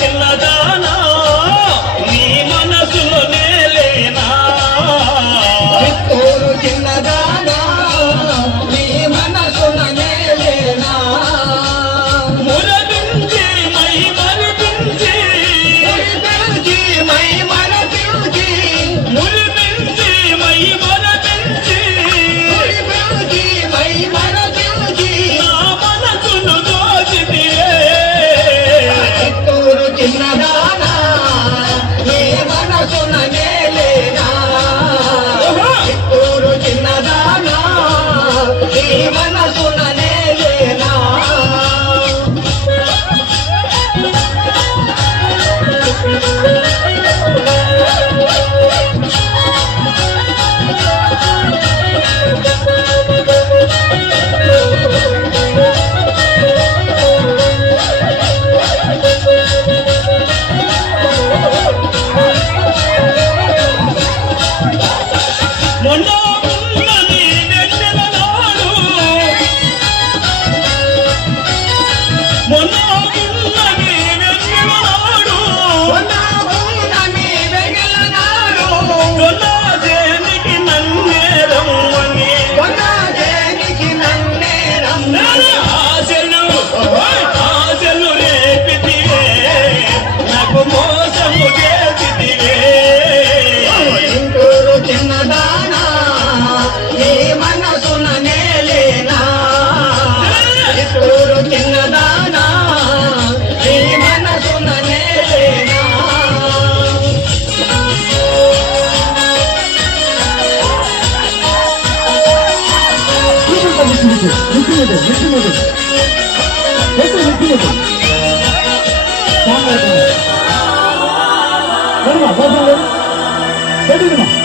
చిన్నదానా నీ మనసులో నేలేనా చిన్నదానా నీ మనసులో నేలేనా మురపించి మై మరిపించి మై మరపించి మురిపించి మై మరపించి మై మరపించి నా మనసును దోచితివే చిన్నదానా నీ మనసున నేలేనా చిత్తూరు చిన్నదానా నీ మనసున నేలేనా చిన్నదానా నీ మనసున నేలేనా చిత్తూరు చిన్నదానా నీ మనసున నేలేనా Ready,